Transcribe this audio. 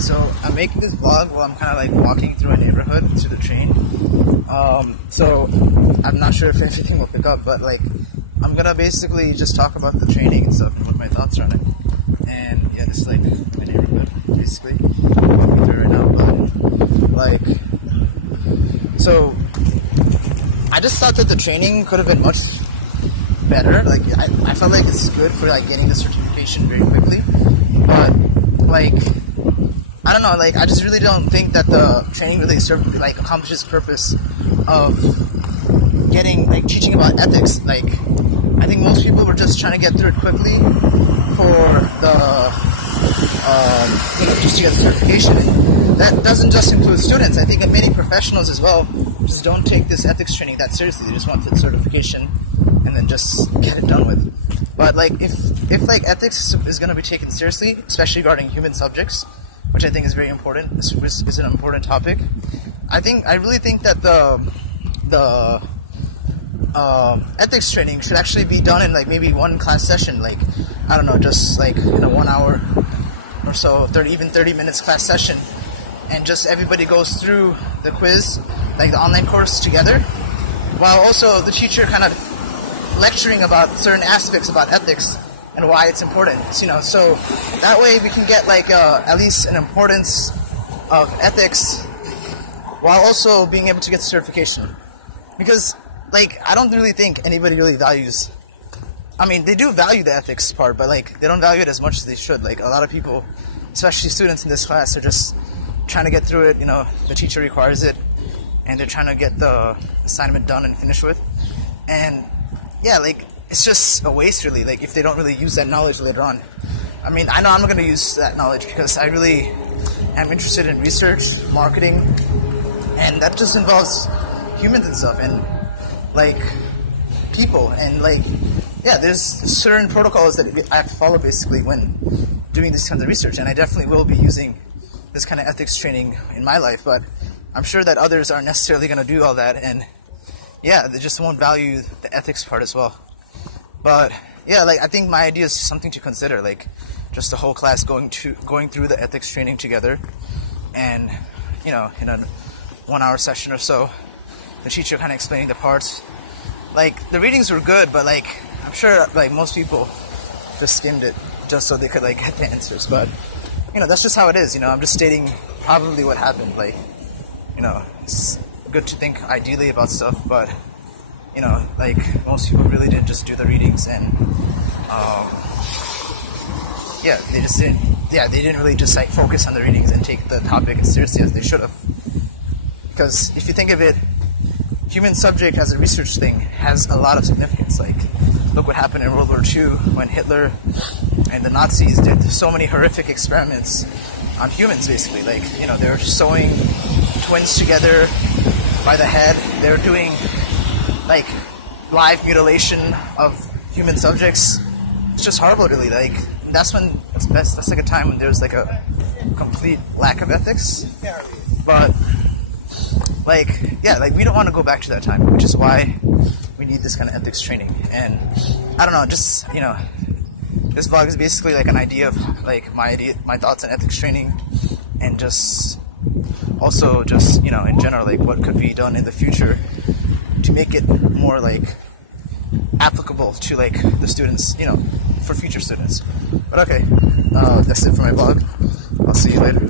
So I'm making this vlog while I'm kind of like walking through a neighborhood to the train. So I'm not sure if everything will pick up, but like I'm gonna basically just talk about the training and stuff and what my thoughts are on it. And yeah, this is like my neighborhood basically. I'm walking through right now, but like, so I just thought that the training could have been much better. Like I felt like it's good for like getting the certification very quickly, but like I don't know, like I just really don't think that the training really accomplishes the purpose of getting like teaching about ethics. Like I think most people were just trying to get through it quickly for the just to get the certification. And that doesn't just include students. I think that many professionals as well just don't take this ethics training that seriously. They just want the certification and then just get it done with. But like if like ethics is going to be taken seriously, especially regarding human subjects, which I think is very important, this is an important topic. I really think that the ethics training should actually be done in like maybe one class session, like I don't know, just like in a 1 hour or so, 30 minutes class session, and just everybody goes through the quiz, like the online course together, while also the teacher kind of lecturing about certain aspects about ethics and why it's important, you know. So that way we can get like at least an importance of ethics while also being able to get the certification. Because like I don't really think anybody really values, I mean they do value the ethics part, but like they don't value it as much as they should. Like a lot of people, especially students in this class, are just trying to get through it, you know, the teacher requires it and they're trying to get the assignment done and finished with. And yeah, like it's just a waste really, like if they don't really use that knowledge later on. I mean, I know I'm not going to use that knowledge because I really am interested in research, marketing, and that just involves humans and stuff, and like people, and like, yeah, there's certain protocols that I have to follow basically when doing this kind of research, and I definitely will be using this kind of ethics training in my life, but I'm sure that others aren't necessarily going to do all that, and yeah, they just won't value the ethics part as well. But yeah, like I think my idea is something to consider, like just the whole class going through the ethics training together, and you know, in a 1 hour session or so, the teacher kind of explaining the parts. Like the readings were good, but like I'm sure like most people just skimmed it just so they could like get the answers. But you know, that's just how it is. You know, I'm just stating probably what happened. Like, you know, it's good to think ideally about stuff, but you know, like most people really didn't just do the readings, and yeah, they just didn't. Yeah, they didn't really just like focus on the readings and take the topic as seriously as they should have. Because if you think of it, human subject as a research thing has a lot of significance. Like, look what happened in World War II when Hitler and the Nazis did so many horrific experiments on humans, basically. Like, you know, they're sewing twins together by the head. They're doing like live mutilation of human subjects. It's just horrible, really. Like, that's when it's best. That's like a time when there's like a complete lack of ethics. But like, yeah, like we don't want to go back to that time, which is why we need this kind of ethics training. And I don't know, just, you know, this vlog is basically like an idea of like my thoughts on ethics training, and just also just, you know, in general, like what could be done in the future to make it more like applicable to like the students, you know, for future students. But okay, that's it for my vlog. I'll see you later.